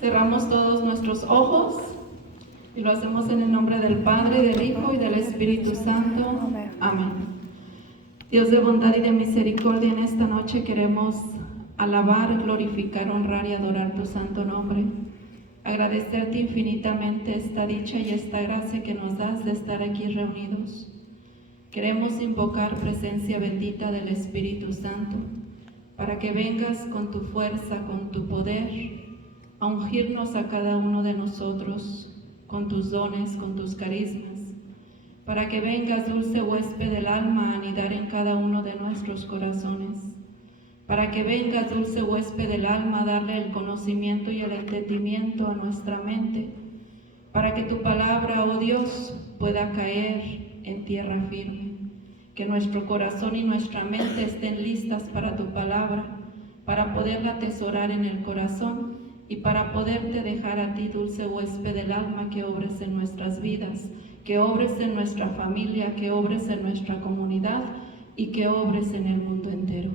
Cerramos todos nuestros ojos y lo hacemos en el nombre del Padre, del Hijo y del Espíritu Santo. Amén. Dios de bondad y de misericordia, en esta noche queremos alabar, glorificar, honrar y adorar tu santo nombre. Agradecerte infinitamente esta dicha y esta gracia que nos das de estar aquí reunidos. Queremos invocar presencia bendita del Espíritu Santo para que vengas con tu fuerza, con tu poder, a ungirnos a cada uno de nosotros con tus dones, con tus carismas, para que vengas, dulce huésped del alma, a anidar en cada uno de nuestros corazones, para que vengas, dulce huésped del alma, a darle el conocimiento y el entendimiento a nuestra mente, para que tu palabra, oh Dios, pueda caer en tierra firme, que nuestro corazón y nuestra mente estén listas para tu palabra, para poderla atesorar en el corazón y para poderte dejar a ti, dulce huésped del alma, que obres en nuestras vidas, que obres en nuestra familia, que obres en nuestra comunidad y que obres en el mundo entero.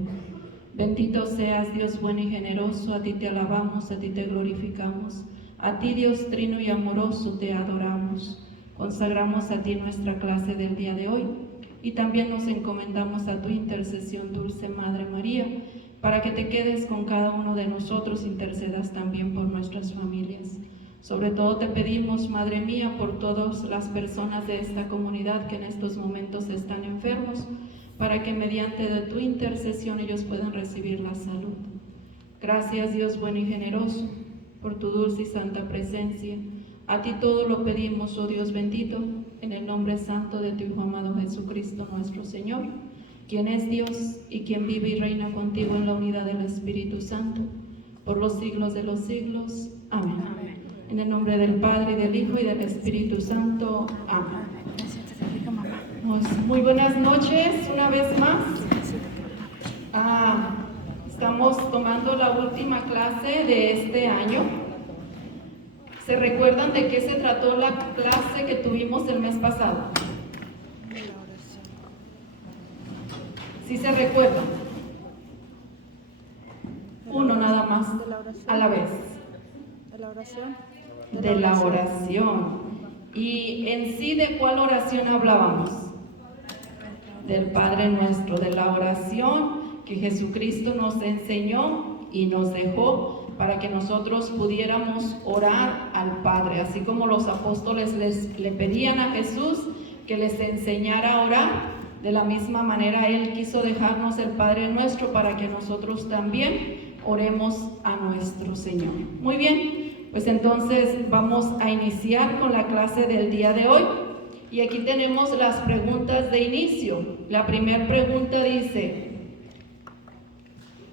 Bendito seas, Dios bueno y generoso, a ti te alabamos, a ti te glorificamos, a ti, Dios trino y amoroso, te adoramos. Consagramos a ti nuestra clase del día de hoy y también nos encomendamos a tu intercesión, dulce Madre María, para que te quedes con cada uno de nosotros, intercedas también por nuestras familias. Sobre todo te pedimos, Madre mía, por todas las personas de esta comunidad que en estos momentos están enfermos, para que mediante de tu intercesión ellos puedan recibir la salud. Gracias, Dios bueno y generoso, por tu dulce y santa presencia. A ti todo lo pedimos, oh Dios bendito, en el nombre santo de tu Hijo amado Jesucristo nuestro Señor, quien es Dios y quien vive y reina contigo en la unidad del Espíritu Santo, por los siglos de los siglos. Amén. Amén. En el nombre del Padre, y del Hijo, y del Espíritu Santo. Amén. Muy buenas noches, una vez más. Estamos tomando la última clase de este año. ¿Se recuerdan de qué se trató la clase que tuvimos el mes pasado? ¿Sí se recuerdan? Uno nada más, a la vez. ¿De la oración? De la oración. ¿Y en sí de cuál oración hablábamos? Del Padre Nuestro, de la oración que Jesucristo nos enseñó y nos dejó para que nosotros pudiéramos orar al Padre, así como los apóstoles le pedían a Jesús que les enseñara a orar. De la misma manera Él quiso dejarnos el Padre Nuestro para que nosotros también oremos a nuestro Señor. Muy bien, pues entonces vamos a iniciar con la clase del día de hoy. Y aquí tenemos las preguntas de inicio. La primera pregunta dice: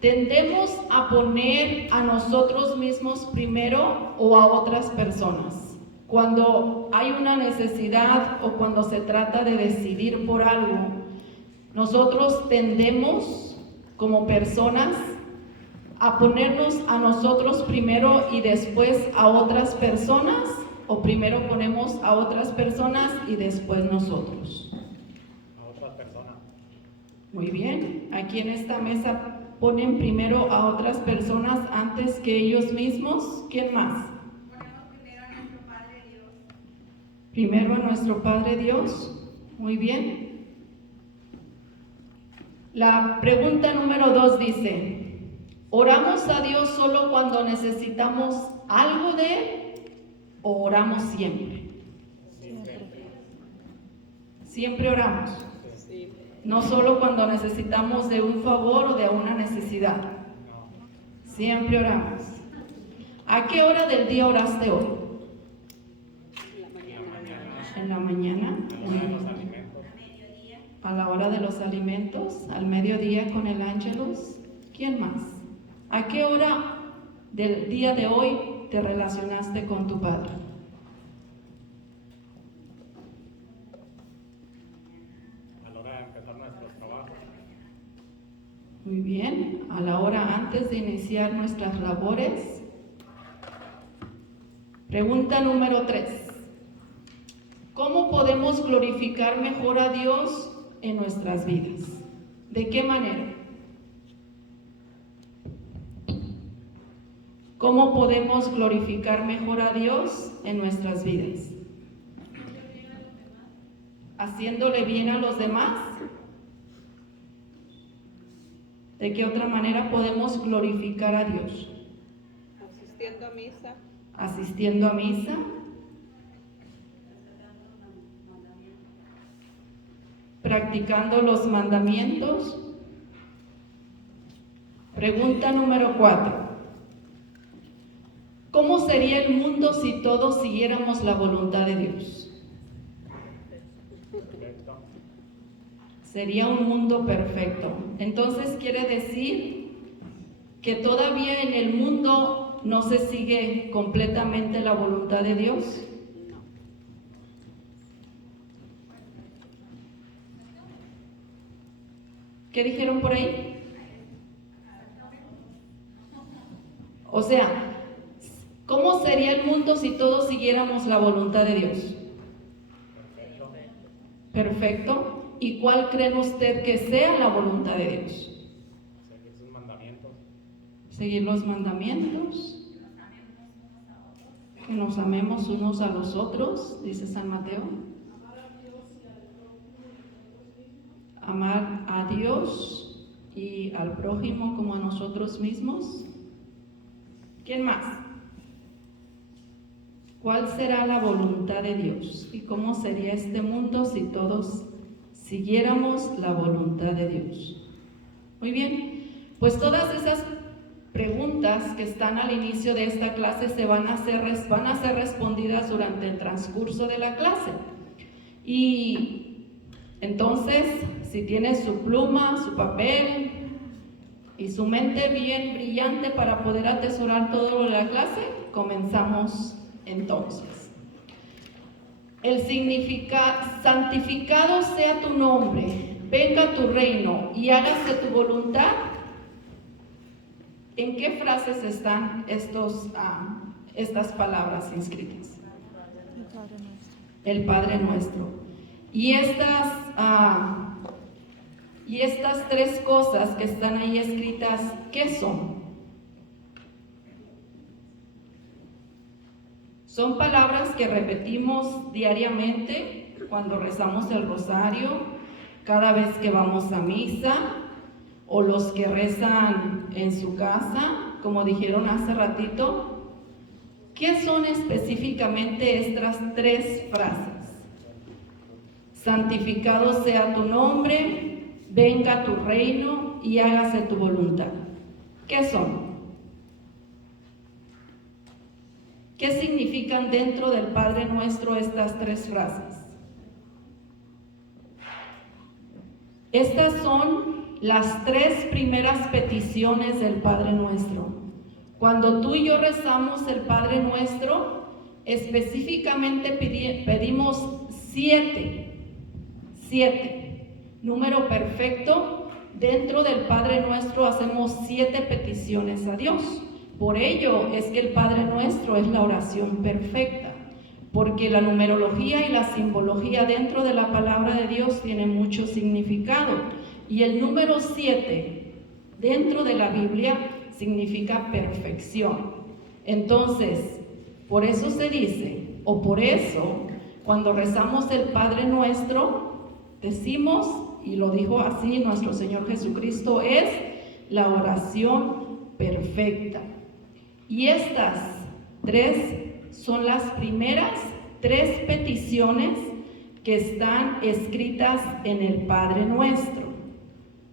¿tendemos a poner a nosotros mismos primero o a otras personas? Cuando hay una necesidad o cuando se trata de decidir por algo, nosotros tendemos como personas a ponernos a nosotros primero y después a otras personas, o primero ponemos a otras personas y después nosotros. A otras personas. Muy bien, aquí en esta mesa ponen primero a otras personas antes que ellos mismos. ¿Quién más? Primero a nuestro Padre Dios. Muy bien. La pregunta número 2 dice: ¿oramos a Dios solo cuando necesitamos algo de Él o oramos siempre? Siempre oramos. No solo cuando necesitamos de un favor o de una necesidad. Siempre oramos. ¿A qué hora del día oraste hoy? En la mañana. A la hora de los alimentos, al mediodía con el ángelus. ¿Quién más? ¿A qué hora del día de hoy te relacionaste con tu Padre? A la hora de empezar nuestros trabajos. Muy bien, a la hora antes de iniciar nuestras labores. Pregunta número 3. ¿Cómo podemos glorificar mejor a Dios en nuestras vidas? ¿De qué manera? ¿Cómo podemos glorificar mejor a Dios en nuestras vidas? ¿Haciéndole bien a los demás? ¿De qué otra manera podemos glorificar a Dios? Asistiendo a misa. Asistiendo a misa. Practicando los mandamientos. Pregunta número 4. ¿Cómo sería el mundo si todos siguiéramos la voluntad de Dios? Perfecto. Sería un mundo perfecto. Entonces quiere decir que todavía en el mundo no se sigue completamente la voluntad de Dios. ¿Qué dijeron por ahí? O sea, ¿cómo sería el mundo si todos siguiéramos la voluntad de Dios? Perfecto. Perfecto. ¿Y cuál creen usted que sea la voluntad de Dios? Seguir sus mandamientos. Seguir los mandamientos. Que nos amemos unos a los otros, dice San Mateo. Amar a Dios y al prójimo como a nosotros mismos. ¿Quién más? ¿Cuál será la voluntad de Dios? ¿Y cómo sería este mundo si todos siguiéramos la voluntad de Dios? Muy bien, pues todas esas preguntas que están al inicio de esta clase van a ser respondidas durante el transcurso de la clase. Y entonces, si tiene su pluma, su papel y su mente bien brillante para poder atesorar todo lo de la clase, comenzamos entonces. El santificado sea tu nombre, venga tu reino y hágase tu voluntad. ¿En qué frases están estas palabras inscritas? El Padre Nuestro. Y estas tres cosas que están ahí escritas, ¿qué son? Son palabras que repetimos diariamente cuando rezamos el rosario, cada vez que vamos a misa, o los que rezan en su casa, como dijeron hace ratito. ¿Qué son específicamente estas tres frases? Santificado sea tu nombre, venga tu reino y hágase tu voluntad. ¿Qué son? ¿Qué significan dentro del Padre Nuestro estas tres frases? Estas son las tres primeras peticiones del Padre Nuestro. Cuando tú y yo rezamos el Padre Nuestro, específicamente pedimos 7, número perfecto. Dentro del Padre Nuestro hacemos 7 peticiones a Dios. Por ello es que el Padre Nuestro es la oración perfecta, porque la numerología y la simbología dentro de la palabra de Dios tiene mucho significado. Y el número 7 dentro de la Biblia significa perfección. Entonces, por eso se dice, o por eso, cuando rezamos el Padre Nuestro, decimos, y lo dijo así nuestro Señor Jesucristo, es la oración perfecta. Y estas tres son las primeras 3 peticiones que están escritas en el Padre Nuestro.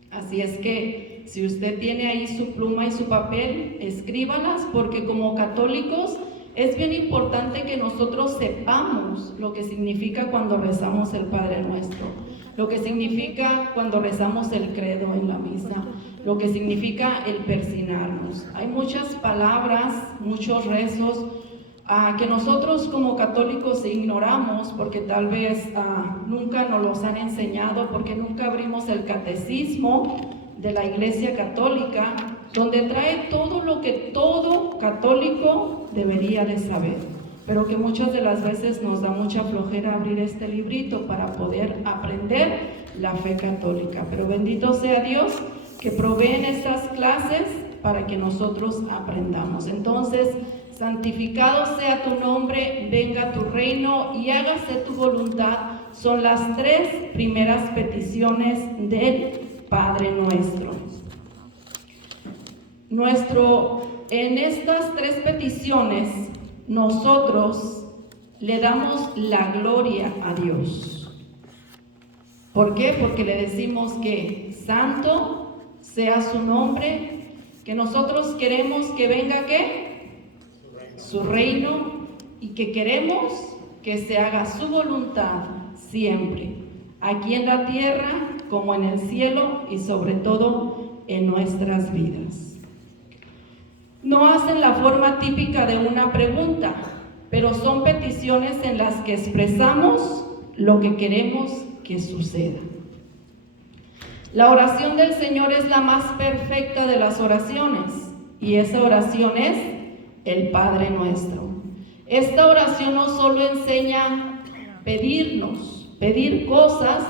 Así es que si usted tiene ahí su pluma y su papel, escríbalas, porque como católicos es bien importante que nosotros sepamos lo que significa cuando rezamos el Padre Nuestro, lo que significa cuando rezamos el credo en la misa, lo que significa el persignarnos. Hay muchas palabras, muchos rezos que nosotros como católicos ignoramos porque tal vez nunca nos los han enseñado, porque nunca abrimos el catecismo de la Iglesia Católica, donde trae todo lo que todo católico debería de saber, pero que muchas de las veces nos da mucha flojera abrir este librito para poder aprender la fe católica. Pero bendito sea Dios que provee en estas clases para que nosotros aprendamos. Entonces, santificado sea tu nombre, venga tu reino y hágase tu voluntad. Son las 3 primeras peticiones del Padre Nuestro. En estas 3 peticiones, nosotros le damos la gloria a Dios. ¿Por qué? Porque le decimos que santo sea su nombre, que nosotros queremos que venga ¿qué? Su reino, y que queremos que se haga su voluntad siempre, aquí en la tierra como en el cielo y sobre todo en nuestras vidas. No hacen la forma típica de una pregunta, pero son peticiones en las que expresamos lo que queremos que suceda. La oración del Señor es la más perfecta de las oraciones, y esa oración es el Padre Nuestro. Esta oración no solo enseña pedir cosas,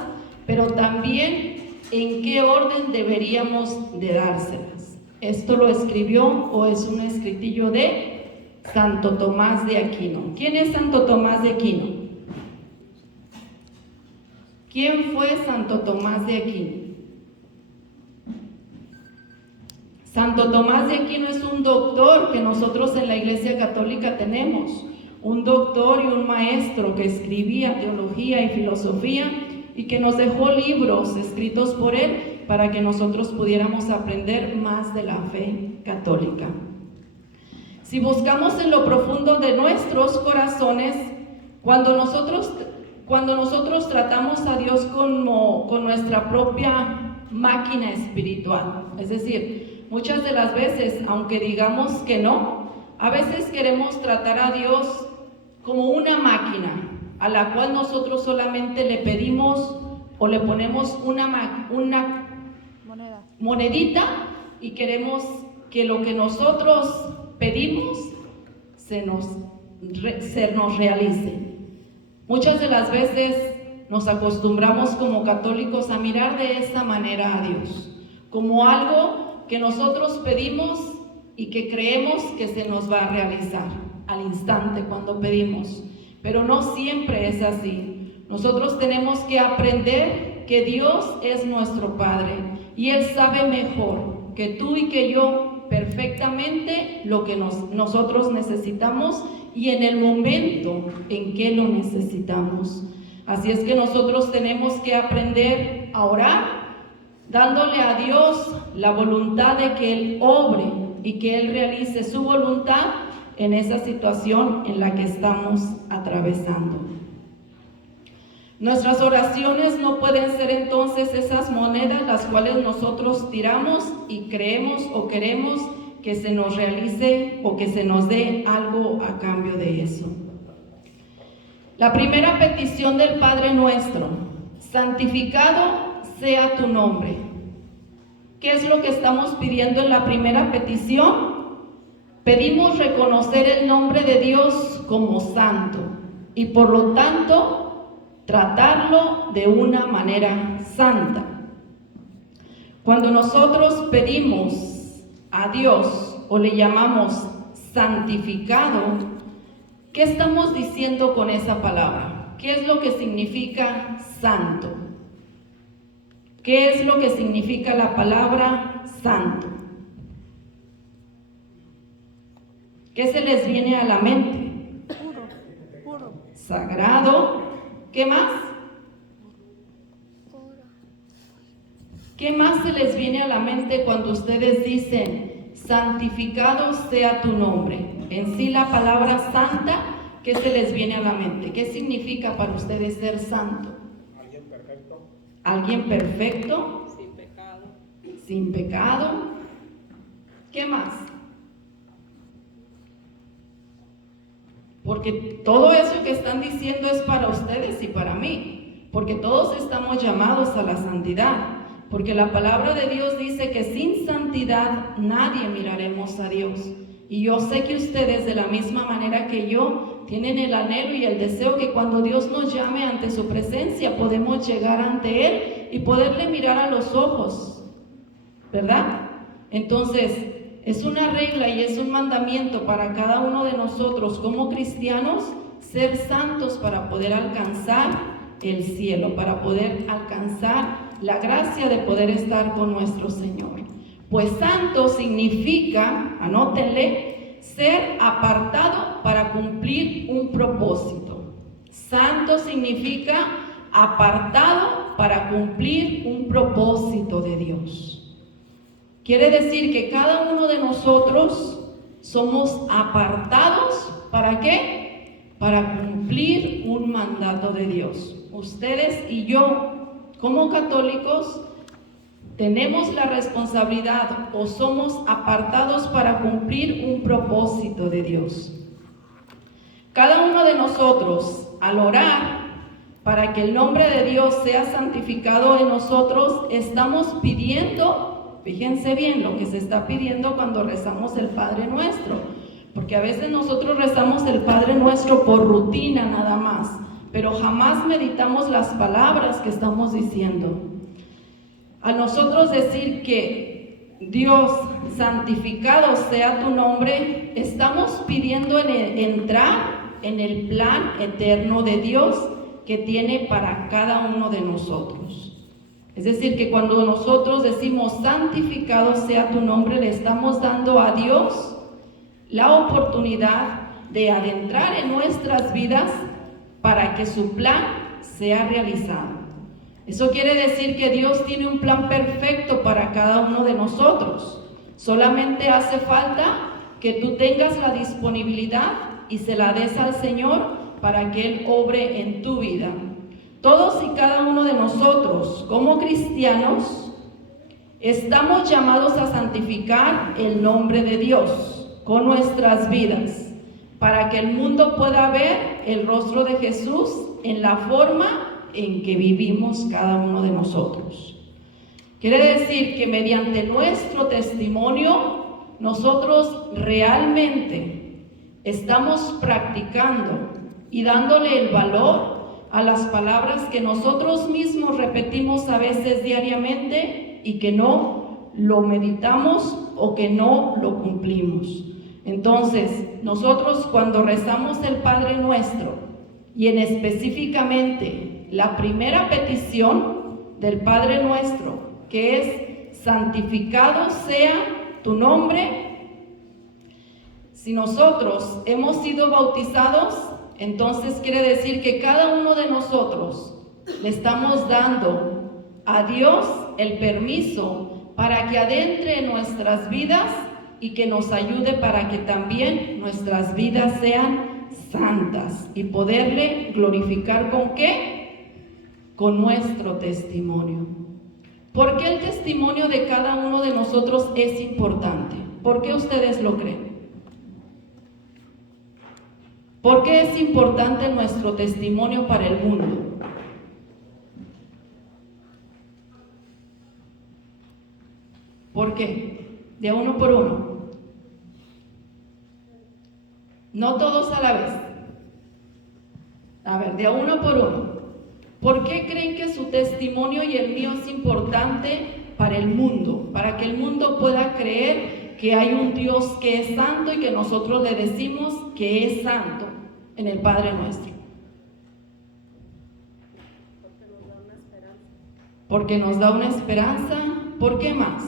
pero también en qué orden deberíamos de dárselas. Esto lo escribió, o es un escritillo de Santo Tomás de Aquino. ¿Quién es Santo Tomás de Aquino? ¿Quién fue Santo Tomás de Aquino? Santo Tomás de Aquino es un doctor que nosotros en la Iglesia Católica tenemos, un doctor y un maestro que escribía teología y filosofía y que nos dejó libros escritos por él para que nosotros pudiéramos aprender más de la fe católica. Si buscamos en lo profundo de nuestros corazones, cuando nosotros tratamos a Dios con nuestra propia máquina espiritual, es decir, muchas de las veces, aunque digamos que no, a veces queremos tratar a Dios como una máquina a la cual nosotros solamente le pedimos o le ponemos una monedita y queremos que lo que nosotros pedimos se nos realice. Muchas de las veces nos acostumbramos como católicos a mirar de esta manera a Dios, como algo que nosotros pedimos y que creemos que se nos va a realizar al instante cuando pedimos, pero no siempre es así. Nosotros tenemos que aprender que Dios es nuestro Padre y Él sabe mejor que tú y que yo perfectamente lo que nosotros necesitamos y en el momento en que lo necesitamos. Así es que nosotros tenemos que aprender a orar, dándole a Dios la voluntad de que Él obre y que Él realice su voluntad en esa situación en la que estamos atravesando. Nuestras oraciones no pueden ser entonces esas monedas las cuales nosotros tiramos y creemos o queremos que se nos realice o que se nos dé algo a cambio de eso. La primera petición del Padre Nuestro: santificado sea tu nombre. ¿Qué es lo que estamos pidiendo en la primera petición? Pedimos reconocer el nombre de Dios como santo y por lo tanto tratarlo de una manera santa. Cuando nosotros pedimos a Dios o le llamamos santificado, ¿qué estamos diciendo con esa palabra? ¿Qué es lo que significa santo? ¿Qué es lo que significa la palabra santo? ¿Qué se les viene a la mente? Puro. Sagrado. ¿Qué más? ¿Qué más se les viene a la mente cuando ustedes dicen santificado sea tu nombre? En sí la palabra santa, ¿qué se les viene a la mente? ¿Qué significa para ustedes ser santo? Alguien perfecto. ¿Alguien perfecto? Sin pecado. Sin pecado. ¿Qué más? Porque todo eso que están diciendo es para ustedes y para mí, porque todos estamos llamados a la santidad, porque la palabra de Dios dice que sin santidad nadie miraremos a Dios. Y yo sé que ustedes, de la misma manera que yo, tienen el anhelo y el deseo que cuando Dios nos llame ante su presencia podemos llegar ante Él y poderle mirar a los ojos, ¿verdad? Entonces, Es una regla y es un mandamiento para cada uno de nosotros como cristianos ser santos para poder alcanzar el cielo, para poder alcanzar la gracia de poder estar con nuestro Señor. Pues santo significa, anótenle, ser apartado para cumplir un propósito. Santo significa apartado para cumplir un propósito de Dios. Quiere decir que cada uno de nosotros somos apartados, ¿para qué? Para cumplir un mandato de Dios. Ustedes y yo, como católicos, tenemos la responsabilidad o somos apartados para cumplir un propósito de Dios. Cada uno de nosotros, al orar para que el nombre de Dios sea santificado en nosotros, estamos pidiendo, fíjense bien lo que se está pidiendo cuando rezamos el Padre Nuestro, porque a veces nosotros rezamos el Padre Nuestro por rutina nada más, pero jamás meditamos las palabras que estamos diciendo. A nosotros decir que Dios, santificado sea tu nombre, estamos pidiendo entrar en el plan eterno de Dios que tiene para cada uno de nosotros. Es decir, que cuando nosotros decimos santificado sea tu nombre, le estamos dando a Dios la oportunidad de adentrar en nuestras vidas para que su plan sea realizado. Eso quiere decir que Dios tiene un plan perfecto para cada uno de nosotros. Solamente hace falta que tú tengas la disponibilidad y se la des al Señor para que Él obre en tu vida. Todos y cada uno de nosotros, como cristianos, estamos llamados a santificar el nombre de Dios con nuestras vidas, para que el mundo pueda ver el rostro de Jesús en la forma en que vivimos cada uno de nosotros. Quiere decir que mediante nuestro testimonio, nosotros realmente estamos practicando y dándole el valor a las palabras que nosotros mismos repetimos a veces diariamente y que no lo meditamos o que no lo cumplimos. Entonces, nosotros cuando rezamos el Padre Nuestro y en específicamente la primera petición del Padre Nuestro, que es santificado sea tu nombre, si nosotros hemos sido bautizados, entonces quiere decir que cada uno de nosotros le estamos dando a Dios el permiso para que adentre en nuestras vidas y que nos ayude para que también nuestras vidas sean santas y poderle glorificar ¿con qué? Con nuestro testimonio. ¿Por qué el testimonio de cada uno de nosotros es importante? ¿Por qué ustedes lo creen? ¿Por qué es importante nuestro testimonio para el mundo? ¿Por qué? De uno por uno. No todos a la vez. A ver, de uno por uno. ¿Por qué creen que su testimonio y el mío es importante para el mundo? Para que el mundo pueda creer que hay un Dios que es santo y que nosotros le decimos que es santo en el Padre Nuestro. Porque nos da una esperanza. ¿Por qué más?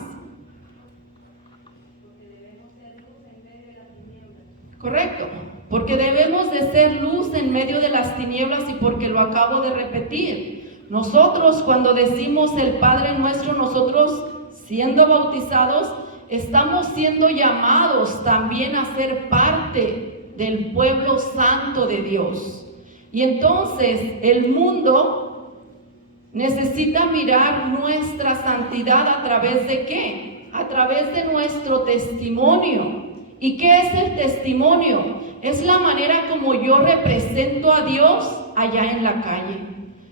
Correcto, porque debemos de ser luz en medio de las tinieblas y porque lo acabo de repetir. Nosotros cuando decimos el Padre Nuestro, nosotros siendo bautizados, estamos siendo llamados también a ser parte del pueblo santo de Dios. Y entonces el mundo necesita mirar nuestra santidad a través de ¿qué? A través de nuestro testimonio. ¿Y qué es el testimonio? Es la manera como yo represento a Dios allá en la calle.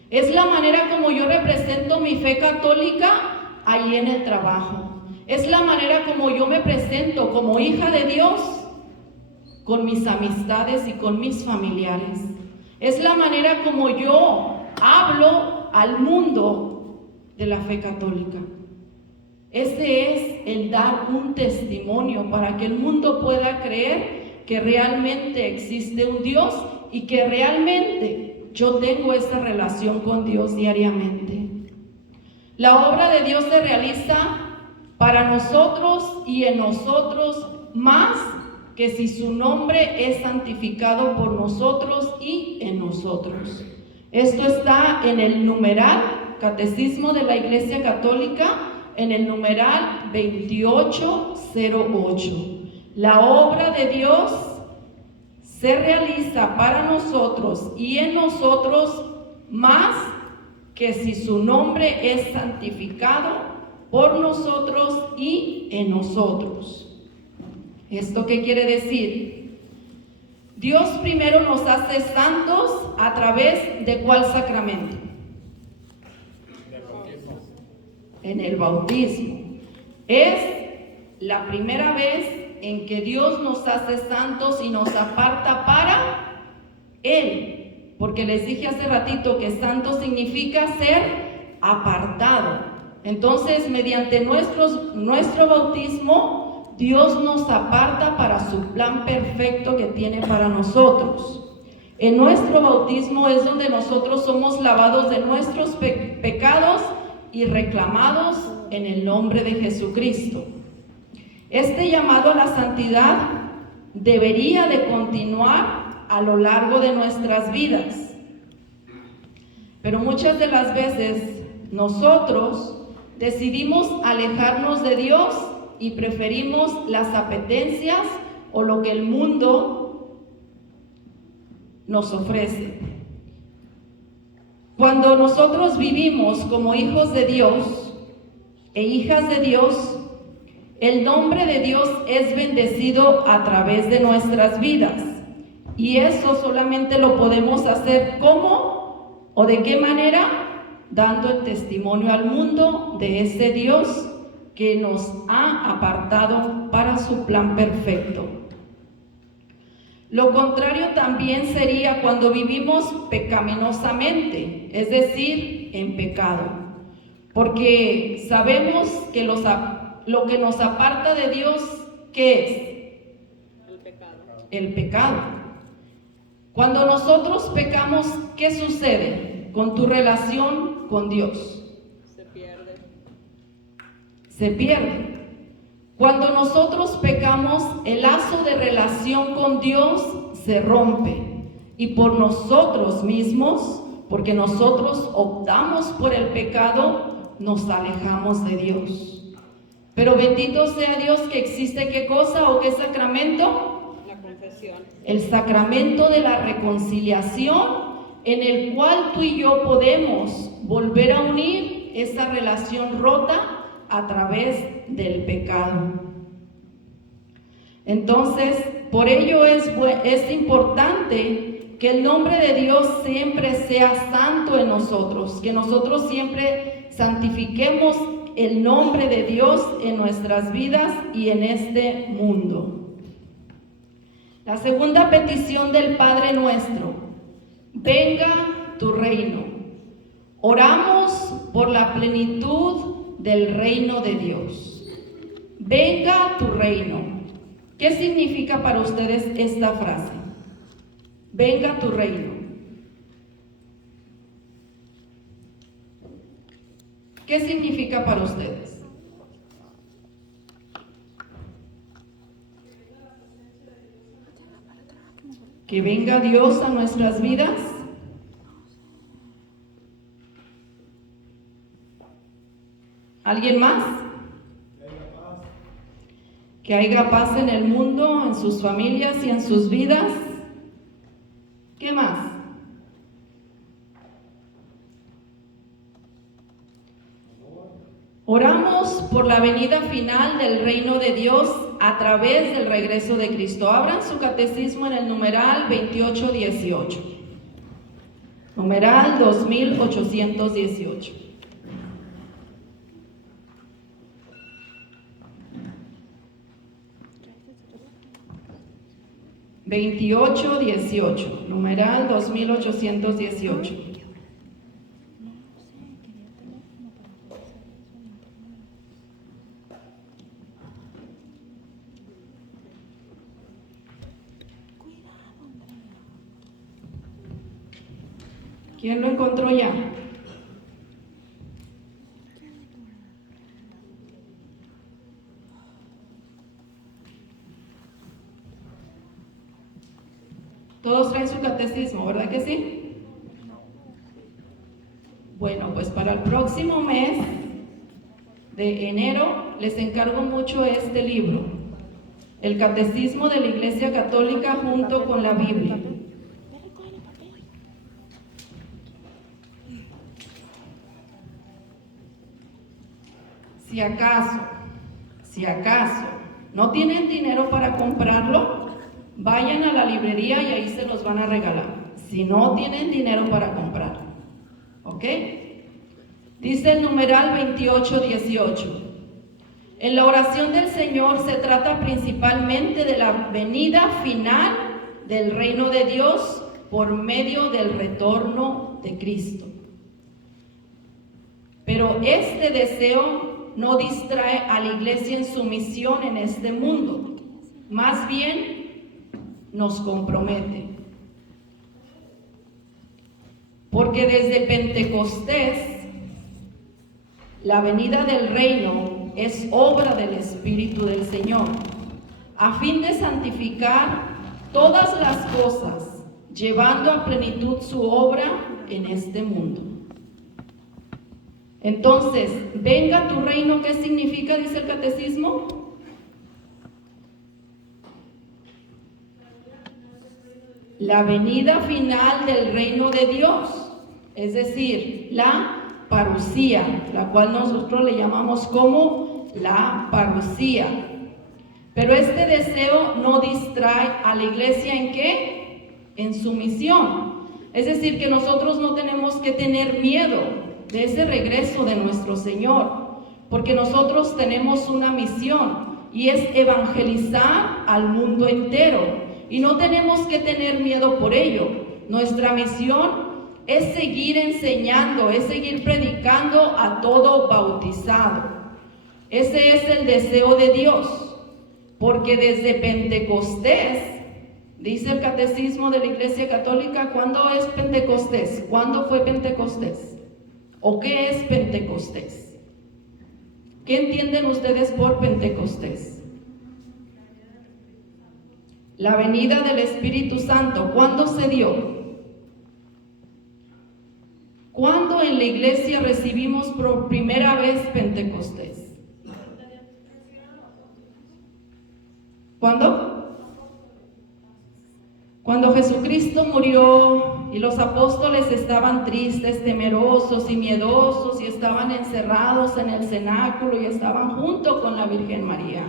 Es la manera como yo represento mi fe católica ahí en el trabajo. Es la manera como yo me presento como hija de Dios con mis amistades y con mis familiares. Es la manera como yo hablo al mundo de la fe católica. Ese es el dar un testimonio para que el mundo pueda creer que realmente existe un Dios y que realmente yo tengo esa relación con Dios diariamente. La obra de Dios se realiza para nosotros y en nosotros más que si su nombre es santificado por nosotros y en nosotros. Esto está en el numeral Catecismo de la Iglesia Católica, en el numeral 2808. La obra de Dios se realiza para nosotros y en nosotros más que si su nombre es santificado por nosotros y en nosotros. ¿Esto qué quiere decir? Dios primero nos hace santos a través de ¿cuál sacramento? En el bautismo. Es la primera vez en que Dios nos hace santos y nos aparta para Él. Porque les dije hace ratito que santo significa ser apartado. Entonces, mediante nuestro bautismo, Dios nos aparta para su plan perfecto que tiene para nosotros. En nuestro bautismo es donde nosotros somos lavados de nuestros pecados y reclamados en el nombre de Jesucristo. Este llamado a la santidad debería de continuar a lo largo de nuestras vidas. Pero muchas de las veces nosotros decidimos alejarnos de Dios y preferimos las apetencias o lo que el mundo nos ofrece. Cuando nosotros vivimos como hijos de Dios e hijas de Dios, el nombre de Dios es bendecido a través de nuestras vidas. Y eso solamente lo podemos hacer ¿cómo? ¿O de qué manera? Dando el testimonio al mundo de ese Dios que nos ha apartado para su plan perfecto. Lo contrario también sería cuando vivimos pecaminosamente, es decir, en pecado. Porque sabemos que lo que nos aparta de Dios, ¿qué es? El pecado. El pecado. Cuando nosotros pecamos, ¿qué sucede con tu relación con Dios? Se pierde. Se pierde. Cuando nosotros pecamos, el lazo de relación con Dios se rompe. Y por nosotros mismos, porque nosotros optamos por el pecado, nos alejamos de Dios. Pero bendito sea Dios que existe ¿qué cosa o qué sacramento? La confesión. El sacramento de la reconciliación, en el cual tú y yo podemos volver a unir esa relación rota a través del pecado. Entonces, por ello es importante que el nombre de Dios siempre sea santo en nosotros, que nosotros siempre santifiquemos el nombre de Dios en nuestras vidas y en este mundo. La segunda petición del Padre nuestro: venga tu reino. Oramos por la plenitud del reino de Dios. Venga tu reino. ¿Qué significa para ustedes esta frase? Venga tu reino. ¿Qué significa para ustedes? Que venga Dios a nuestras vidas. ¿Alguien más? Que haya paz en el mundo, en sus familias y en sus vidas. ¿Qué más? Oramos por la venida final del reino de Dios a través del regreso de Cristo. Abran su catecismo en el numeral 2818. Numeral 2818. Numeral 2818. ¿Quién lo encontró ya? Todos traen su catecismo, ¿verdad que sí? Bueno, pues para el próximo mes de enero les encargo mucho este libro, el Catecismo de la Iglesia Católica junto con la Biblia. Si acaso no tienen dinero para comprarlo, vayan a la librería y ahí se los van a regalar. Si no tienen dinero para comprarlo, ¿ok? Dice el numeral 28:18. En la oración del Señor se trata principalmente de la venida final del reino de Dios por medio del retorno de Cristo. Pero este deseo no distrae a la iglesia en su misión en este mundo, más bien nos compromete. Porque desde Pentecostés, la venida del reino es obra del Espíritu del Señor, a fin de santificar todas las cosas, llevando a plenitud su obra en este mundo. Entonces, venga tu reino, ¿qué significa? Dice el catecismo. La venida final del reino de Dios, es decir, la parusía, la cual nosotros le llamamos como la parusía. Pero este deseo no distrae a la iglesia ¿en qué? En su misión. Es decir, que nosotros no tenemos que tener miedo de ese regreso de nuestro Señor, porque nosotros tenemos una misión y es evangelizar al mundo entero y no tenemos que tener miedo por ello. Nuestra misión es seguir enseñando, es seguir predicando a todo bautizado. Ese es el deseo de Dios, porque desde Pentecostés, dice el catecismo de la Iglesia Católica, ¿cuándo es Pentecostés? ¿Cuándo fue Pentecostés? ¿O qué es Pentecostés? ¿Qué entienden ustedes por Pentecostés? La venida del Espíritu Santo, ¿cuándo se dio? ¿Cuándo en la iglesia recibimos por primera vez Pentecostés? ¿Cuándo? Cuando Jesucristo murió y los apóstoles estaban tristes, temerosos y miedosos y estaban encerrados en el cenáculo y estaban junto con la Virgen María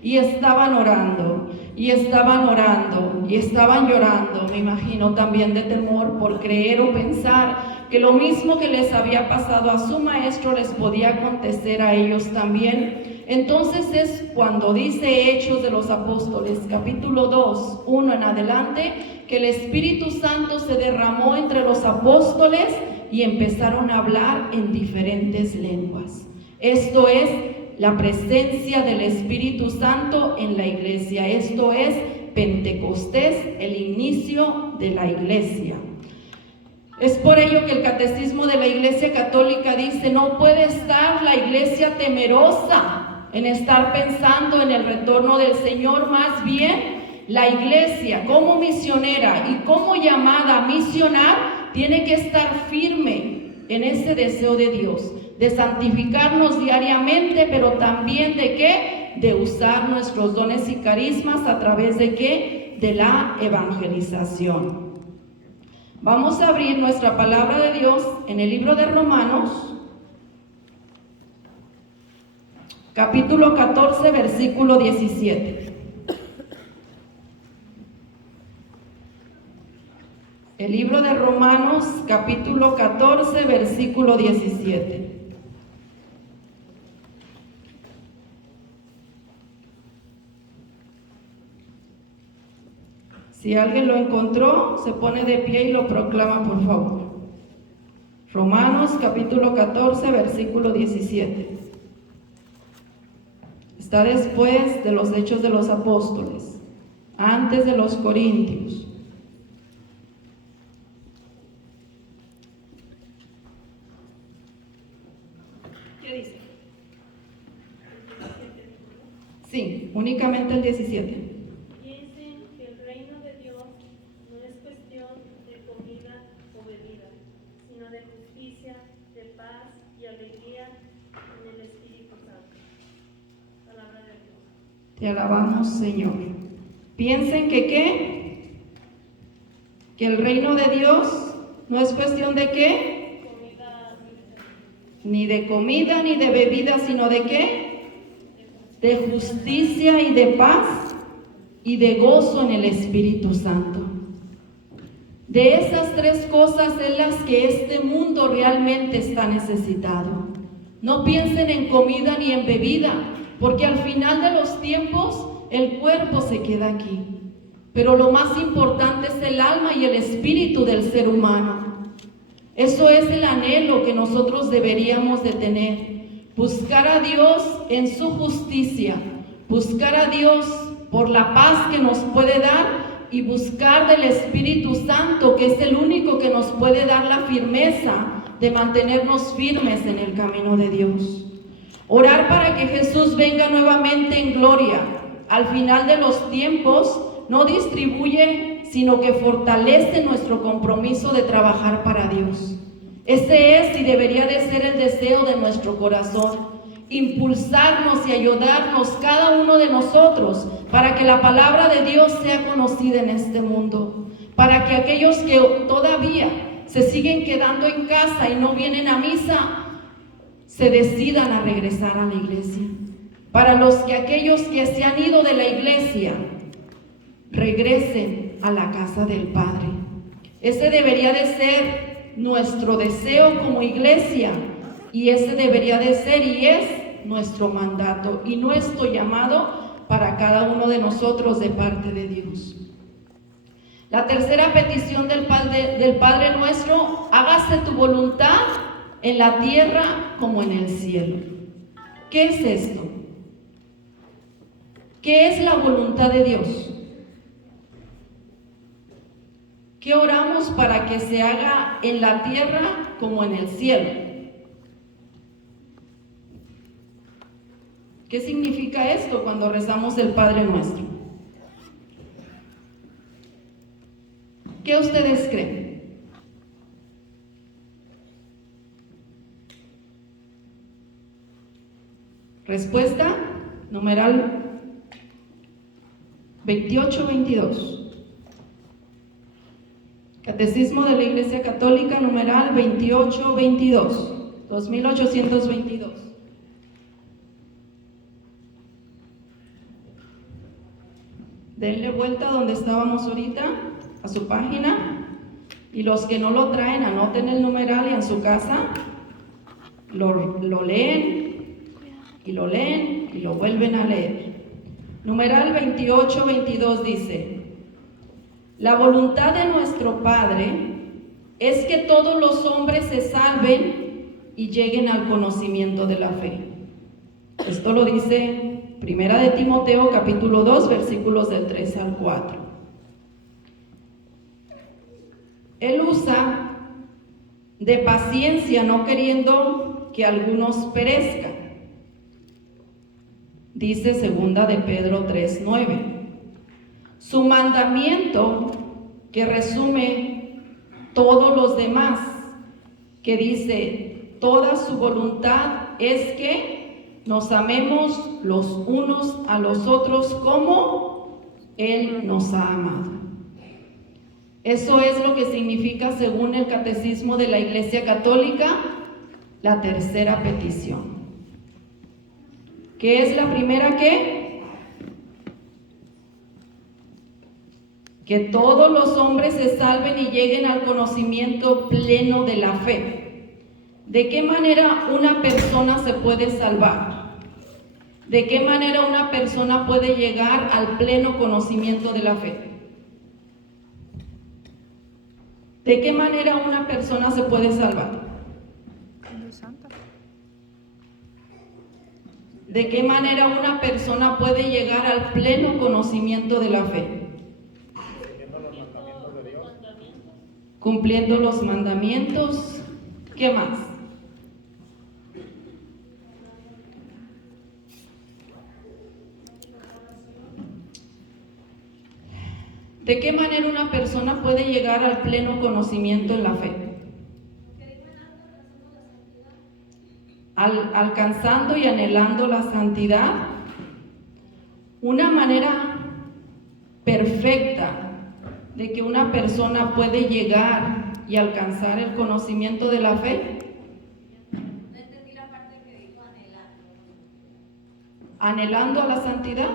y estaban orando y estaban orando y estaban llorando, me imagino también de temor por creer o pensar que lo mismo que les había pasado a su maestro les podía acontecer a ellos también. Entonces es cuando dice Hechos de los Apóstoles, capítulo 2, 1 en adelante, que el Espíritu Santo se derramó entre los apóstoles y empezaron a hablar en diferentes lenguas. Esto es la presencia del Espíritu Santo en la iglesia. Esto es Pentecostés, el inicio de la iglesia. Es por ello que el catecismo de la Iglesia Católica dice: no puede estar la iglesia temerosa en estar pensando en el retorno del Señor. Más bien, la iglesia como misionera y como llamada a misionar tiene que estar firme en ese deseo de Dios, de santificarnos diariamente, pero también de ¿qué? De usar nuestros dones y carismas a través de ¿qué? De la evangelización. Vamos a abrir nuestra palabra de Dios en el libro de Romanos, capítulo 14, versículo 17. El libro de Romanos, capítulo 14, versículo 17. Si alguien lo encontró, se pone de pie y lo proclama, por favor. Romanos, capítulo 14, versículo 17. Está después de los Hechos de los Apóstoles, antes de los Corintios. Sí, únicamente el 17. Piensen que el reino de Dios no es cuestión de comida o bebida, sino de justicia, de paz y alegría en el Espíritu Santo. Palabra de Dios. Te alabamos, Señor. Piensen que ¿qué? Que el reino de Dios no es cuestión de ¿qué? Ni de comida ni de bebida, sino de ¿qué? De justicia y de paz y de gozo en el Espíritu Santo. De esas tres cosas es las que este mundo realmente está necesitado. No piensen en comida ni en bebida, porque al final de los tiempos el cuerpo se queda aquí. Pero lo más importante es el alma y el espíritu del ser humano. Eso es el anhelo que nosotros deberíamos de tener. Buscar a Dios en su justicia, buscar a Dios por la paz que nos puede dar y buscar del Espíritu Santo, que es el único que nos puede dar la firmeza de mantenernos firmes en el camino de Dios. Orar para que Jesús venga nuevamente en gloria. Al final de los tiempos, no distribuye, sino que fortalece nuestro compromiso de trabajar para Dios. Ese es y debería de ser el deseo de nuestro corazón, impulsarnos y ayudarnos cada uno de nosotros para que la palabra de Dios sea conocida en este mundo, para que aquellos que todavía se siguen quedando en casa y no vienen a misa, se decidan a regresar a la iglesia, para aquellos que se han ido de la iglesia, regresen a la casa del Padre. Ese debería de ser nuestro deseo como iglesia, y ese debería de ser y es nuestro mandato y nuestro llamado para cada uno de nosotros de parte de Dios. La tercera petición del Padre nuestro: hágase tu voluntad en la tierra como en el cielo. ¿Qué es esto? ¿Qué es la voluntad de Dios? ¿Qué oramos para que se haga en la tierra como en el cielo? ¿Qué significa esto cuando rezamos el Padre Nuestro? ¿Qué ustedes creen? Respuesta, numeral 28-22. Catecismo de la Iglesia Católica, numeral 28-22, 2822. Denle vuelta donde estábamos ahorita, a su página, y los que no lo traen, anoten el numeral y en su casa lo leen y lo leen y lo vuelven a leer. Numeral 28-22 dice: la voluntad de nuestro Padre es que todos los hombres se salven y lleguen al conocimiento de la fe. Esto lo dice Primera de Timoteo, capítulo 2, versículos del 3 al 4. Él usa de paciencia, no queriendo que algunos perezcan. Dice Segunda de Pedro 3:9. Su mandamiento, que resume todos los demás, que dice, toda su voluntad es que nos amemos los unos a los otros como Él nos ha amado. Eso es lo que significa, según el Catecismo de la Iglesia Católica, la tercera petición. ¿Qué es la primera? ¿Qué? Que todos los hombres se salven y lleguen al conocimiento pleno de la fe. ¿De qué manera una persona se puede salvar? ¿De qué manera una persona puede llegar al pleno conocimiento de la fe? ¿De qué manera una persona se puede salvar? ¿De qué manera una persona puede llegar al pleno conocimiento de la fe? Cumpliendo los mandamientos. ¿Qué más? ¿De qué manera una persona puede llegar al pleno conocimiento en la fe? Alcanzando y anhelando la santidad. Una manera perfecta de que una persona puede llegar y alcanzar el conocimiento de la fe. No entendí la parte que dijo anhelando. Anhelando a la santidad.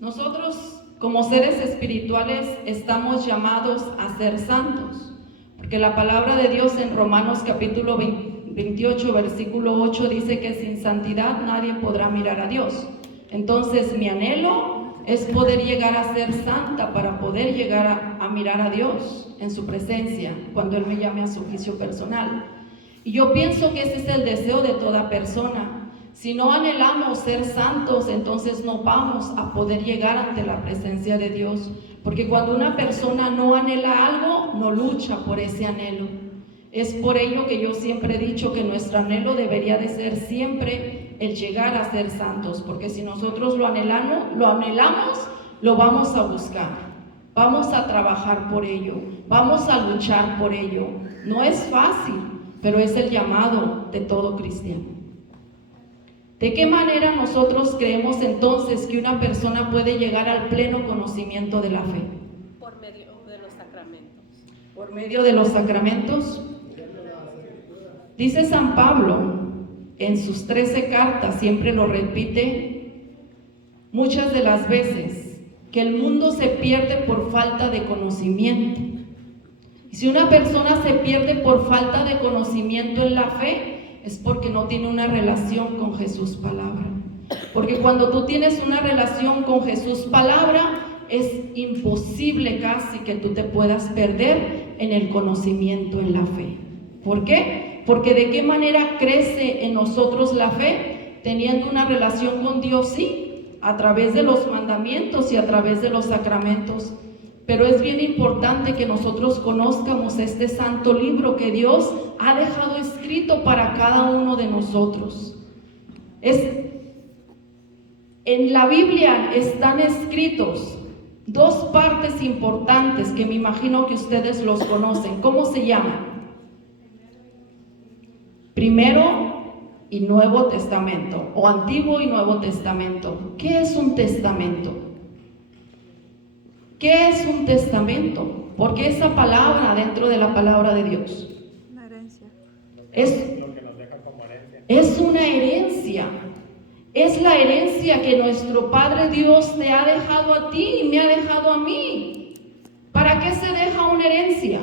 Nosotros como seres espirituales estamos llamados a ser santos, porque la palabra de Dios en Romanos capítulo 28 versículo 8 dice que sin santidad nadie podrá mirar a Dios. Entonces mi anhelo es poder llegar a ser santa para poder llegar a mirar a Dios en su presencia cuando Él me llame a su juicio personal. Y yo pienso que ese es el deseo de toda persona. Si no anhelamos ser santos, entonces no vamos a poder llegar ante la presencia de Dios, porque cuando una persona no anhela algo, no lucha por ese anhelo. Es por ello que yo siempre he dicho que nuestro anhelo debería de ser siempre el llegar a ser santos, porque si nosotros lo anhelamos, lo vamos a buscar, vamos a trabajar por ello, vamos a luchar por ello. No es fácil, pero es el llamado de todo cristiano. ¿De qué manera nosotros creemos entonces que una persona puede llegar al pleno conocimiento de la fe? Por medio de los sacramentos. Por medio de los sacramentos. Dice San Pablo en sus 13 cartas, siempre lo repite muchas de las veces, que el mundo se pierde por falta de conocimiento. Y si una persona se pierde por falta de conocimiento en la fe, es porque no tiene una relación con Jesús palabra. Porque cuando tú tienes una relación con Jesús palabra, es imposible casi que tú te puedas perder en el conocimiento en la fe. ¿Por qué? Porque ¿de qué manera crece en nosotros la fe? Teniendo una relación con Dios, sí, a través de los mandamientos y a través de los sacramentos. Pero es bien importante que nosotros conozcamos este santo libro que Dios ha dejado escrito para cada uno de nosotros. En la Biblia están escritos dos partes importantes que me imagino que ustedes los conocen. ¿Cómo se llaman? Primero y Nuevo Testamento, o Antiguo y Nuevo Testamento. ¿Qué es un testamento? ¿Qué es un testamento? Porque esa palabra dentro de la palabra de Dios. Una herencia. Es Lo que nos deja como herencia. Es una herencia. Es la herencia que nuestro Padre Dios te ha dejado a ti y me ha dejado a mí. ¿Para qué se deja una herencia?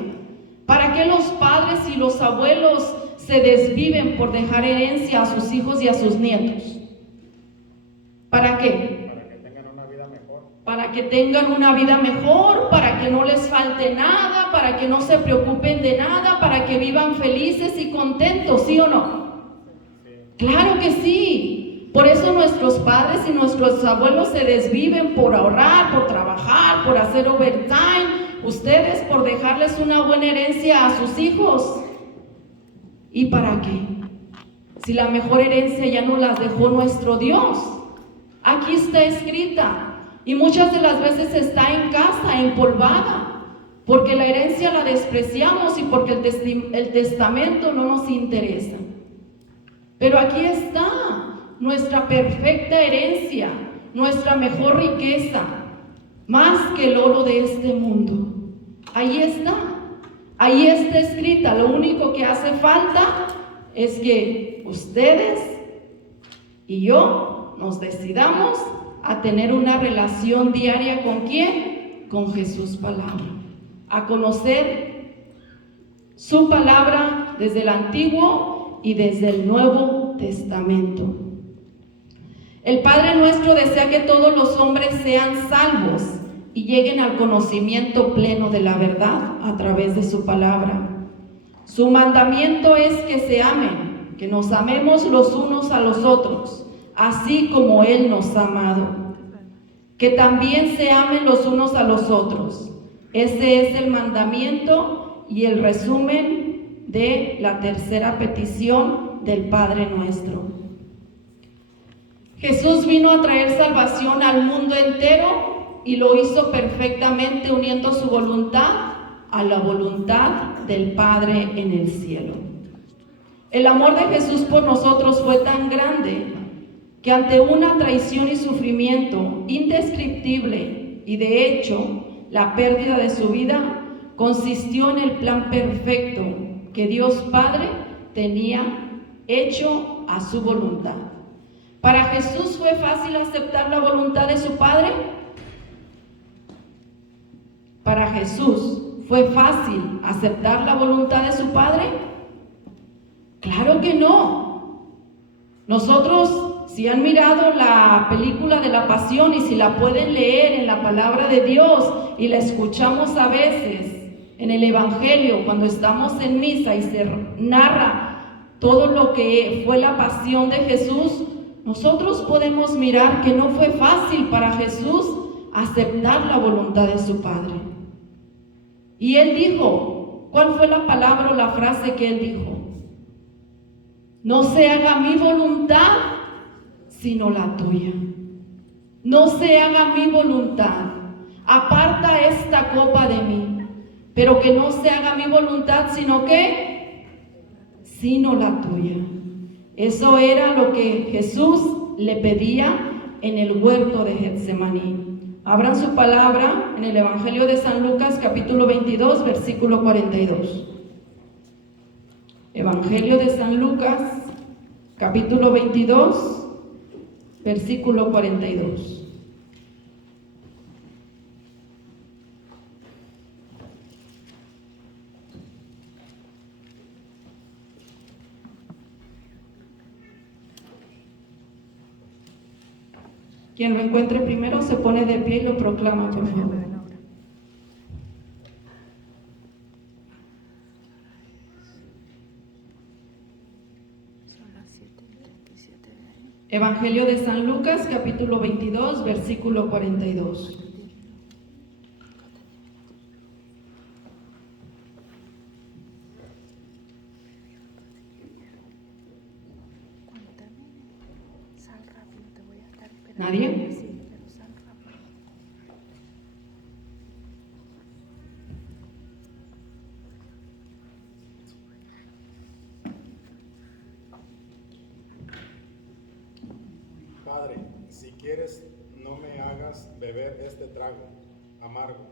¿Para qué los padres y los abuelos se desviven por dejar herencia a sus hijos y a sus nietos? ¿Para qué? Para que tengan una vida mejor, para que no les falte nada, para que no se preocupen de nada, para que vivan felices y contentos, ¿sí o no? Claro que sí. Por eso nuestros padres y nuestros abuelos se desviven por ahorrar, por trabajar, por hacer overtime. Ustedes por dejarles una buena herencia a sus hijos. ¿Y para qué? Si la mejor herencia ya no las dejó nuestro Dios. Aquí está escrita. Y muchas de las veces está en casa, empolvada, porque la herencia la despreciamos y porque el testamento no nos interesa. Pero aquí está nuestra perfecta herencia, nuestra mejor riqueza, más que el oro de este mundo. Ahí está escrita. Lo único que hace falta es que ustedes y yo nos decidamos a tener una relación diaria ¿con quién? Con Jesús palabra, a conocer su palabra desde el Antiguo y desde el Nuevo Testamento. El Padre nuestro desea que todos los hombres sean salvos y lleguen al conocimiento pleno de la verdad a través de su palabra. Su mandamiento es que se amen, que nos amemos los unos a los otros, así como Él nos ha amado. Que también se amen los unos a los otros. Ese es el mandamiento y el resumen de la tercera petición del Padre nuestro. Jesús vino a traer salvación al mundo entero y lo hizo perfectamente uniendo su voluntad a la voluntad del Padre en el cielo. El amor de Jesús por nosotros fue tan grande que ante una traición y sufrimiento indescriptible y de hecho la pérdida de su vida consistió en el plan perfecto que Dios Padre tenía hecho a su voluntad. ¿Para Jesús fue fácil aceptar la voluntad de su Padre? ¿Para Jesús fue fácil aceptar la voluntad de su Padre? Claro que no. Nosotros, si han mirado la película de la Pasión y si la pueden leer en la palabra de Dios y la escuchamos a veces en el Evangelio cuando estamos en misa y se narra todo lo que fue la pasión de Jesús, nosotros podemos mirar que no fue fácil para Jesús aceptar la voluntad de su Padre. Y Él dijo, ¿cuál fue la palabra o la frase que Él dijo? No se haga mi voluntad, sino la tuya. No se haga mi voluntad. Aparta esta copa de mí. Pero que no se haga mi voluntad, sino ¿qué? Sino la tuya. Eso era lo que Jesús le pedía en el huerto de Getsemaní. Abran su palabra en el Evangelio de San Lucas, capítulo 22, versículo 42. Evangelio de San Lucas, capítulo 22, versículo 42. Quien lo encuentre primero se pone de pie y lo proclama, por favor. Evangelio de San Lucas, capítulo 22, versículo 42. ¿Nadie? Padre, si quieres, no me hagas beber este trago amargo,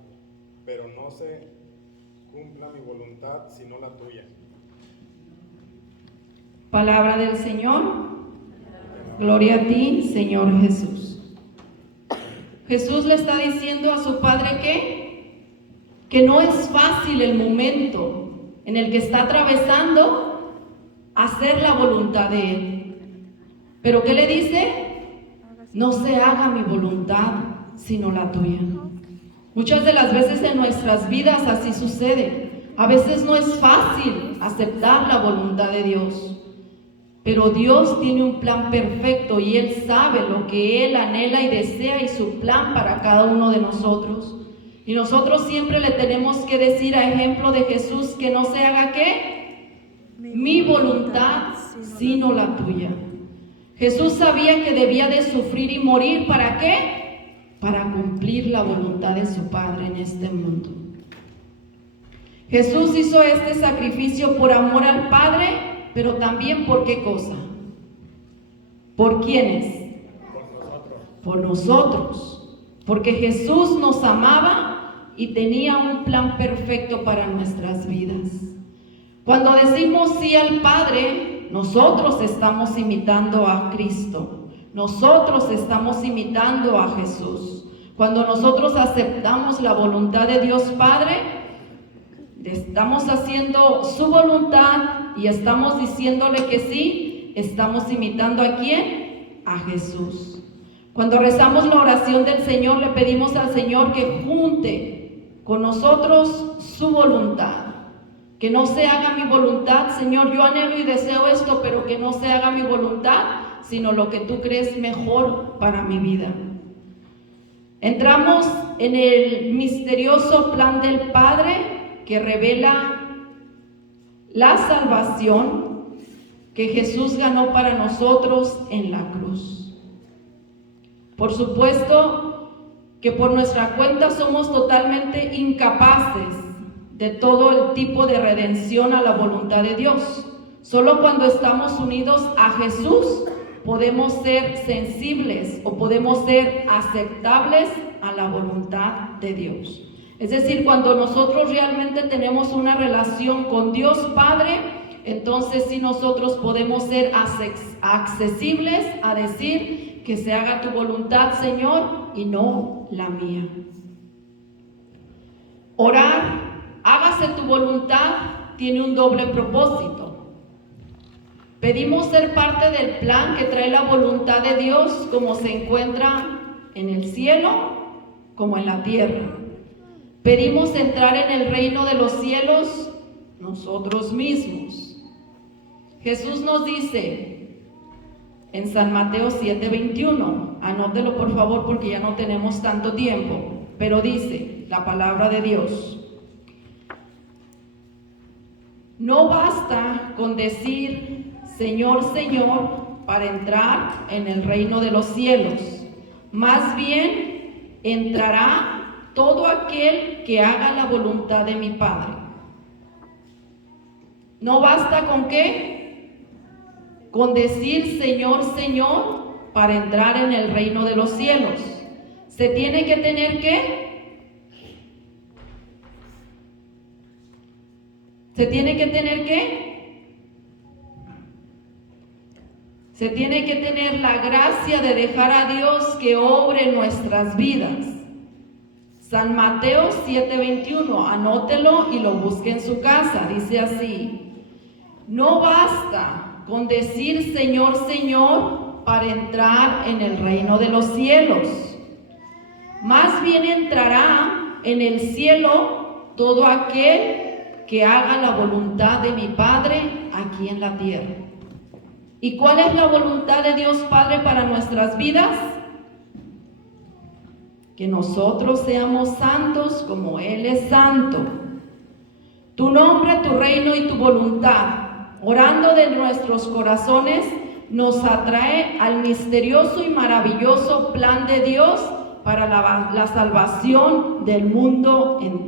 pero no se cumpla mi voluntad, sino la tuya. Palabra del Señor. Gloria a ti, Señor Jesús. Jesús le está diciendo a su Padre que no es fácil el momento en el que está atravesando hacer la voluntad de Él. Pero ¿qué le dice? No se haga mi voluntad, sino la tuya. Muchas de las veces en nuestras vidas así sucede. A veces no es fácil aceptar la voluntad de Dios. Pero Dios tiene un plan perfecto y Él sabe lo que Él anhela y desea y su plan para cada uno de nosotros. Y nosotros siempre le tenemos que decir a ejemplo de Jesús que no se haga ¿qué? Mi voluntad, sino la tuya. Jesús sabía que debía de sufrir y morir. ¿Para qué? Para cumplir la voluntad de su Padre en este mundo. Jesús hizo este sacrificio por amor al Padre, pero también ¿por qué cosa? ¿Por quiénes? Por nosotros. Porque Jesús nos amaba y tenía un plan perfecto para nuestras vidas. Cuando decimos sí al Padre, nosotros estamos imitando a Cristo. Nosotros estamos imitando a Jesús. Cuando nosotros aceptamos la voluntad de Dios Padre, estamos haciendo su voluntad y estamos diciéndole que sí, estamos imitando ¿a quién? A Jesús. Cuando rezamos la oración del Señor, le pedimos al Señor que junte con nosotros su voluntad. Que no se haga mi voluntad, Señor, yo anhelo y deseo esto, pero que no se haga mi voluntad, sino lo que tú crees mejor para mi vida. Entramos en el misterioso plan del Padre que revela la salvación que Jesús ganó para nosotros en la cruz. Por supuesto que por nuestra cuenta somos totalmente incapaces de todo el tipo de redención a la voluntad de Dios. Solo cuando estamos unidos a Jesús podemos ser sensibles o podemos ser aceptables a la voluntad de Dios. Es decir, cuando nosotros realmente tenemos una relación con Dios Padre, entonces sí nosotros podemos ser accesibles a decir que se haga tu voluntad, Señor, y no la mía. Orar, hágase tu voluntad, tiene un doble propósito. Pedimos ser parte del plan que trae la voluntad de Dios, como se encuentra en el cielo como en la tierra. Pedimos entrar en el reino de los cielos nosotros mismos. Jesús nos dice en San Mateo 7:21, anótelo por favor porque ya no tenemos tanto tiempo, pero dice la palabra de Dios: no basta con decir Señor, Señor, para entrar en el reino de los cielos. Más bien entrará todo aquel que haga la voluntad de mi Padre. ¿No basta con qué? Con decir Señor, Señor, para entrar en el reino de los cielos. ¿Se tiene que tener qué? ¿Se tiene que tener qué? Se tiene que tener la gracia de dejar a Dios que obre en nuestras vidas. San Mateo 7:21, anótelo y lo busque en su casa. Dice así: no basta con decir Señor, Señor, para entrar en el reino de los cielos. Más bien entrará en el cielo todo aquel que haga la voluntad de mi Padre aquí en la tierra. ¿Y cuál es la voluntad de Dios Padre para nuestras vidas? Que nosotros seamos santos como Él es santo. Tu nombre, tu reino y tu voluntad, orando de nuestros corazones, nos atrae al misterioso y maravilloso plan de Dios para la salvación del mundo entero.